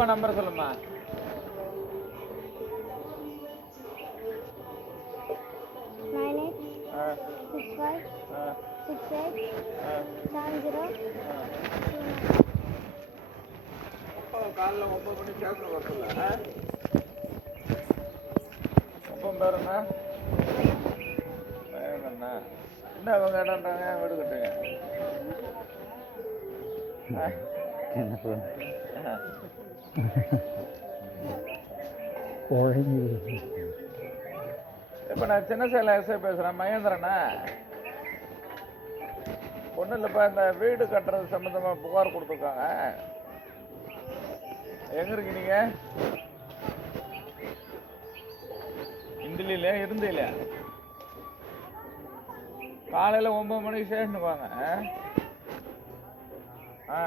அப்பா நம்பர் சொல்லுமா. 9865687029. காலைல 9 மணி ஸ்டேஷன் வர சொல்ல. அப்பா பேர் என்ன? என்ன என்ன அவங்க இடம்ன்றாங்க, வீடு கட்டுங்க. இப்போ நான் சின்ன சேலம் எஸ்ஐ பேசுகிறேன், மகேந்திரண்ணா. ஒன்றும் இல்லைப்பா, இந்த வீடு கட்டுறது சம்மந்தமாக புகார் கொடுத்துருக்காங்க. எங்கே இருக்கு நீங்கள்? இந்திலில இருந்தில காலையில் 9 மணிக்கு ஸ்டேஷனுக்கு வாங்க. ஆ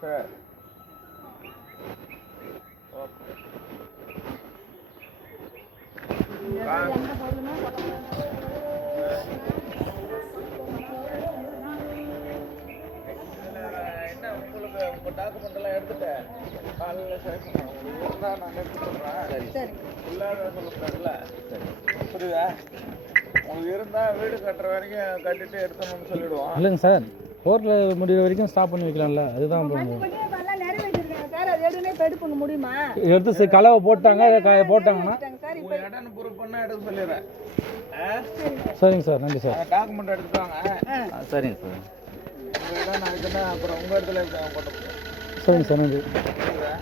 சரி, ஓகே. என்ன உங்களுக்கு உங்கள் டாக்குமெண்ட் எல்லாம் எடுத்துட்டேன். காலையில் ஸ்டேஷன் உங்களுக்கு இருந்தால் நான் எடுத்து சொல்கிறேன். இல்லாத சொல்லக்கூடாதுல்ல. புரியுதா? உங்களுக்கு இருந்தால் வீடு கட்டுற வரைக்கும் கட்டிட்டு எடுத்துணும்னு சொல்லிடுவோம். இல்லைங்க சார், கோர்ட்டில் முடிகிற வரைக்கும் ஸ்டாப் பண்ணி வைக்கலாம்ல, அதுதான் எடுத்து கலவை போட்டாங்க. போட்டாங்கன்னா உங்கள் இடம்னு ப்ரூவ் பண்ணால் எடுக்க சொல்லிடுறேன். சரிங்க சார், நன்றி சார். டாக்குமெண்ட் எடுத்துட்டாங்க. சரிங்க சார். உங்கள் இடம் நாளைக்குன்னா அப்புறம் உங்கள் இடத்துல போட்டு. சரிங்க சார், நன்றி. புரியுதா?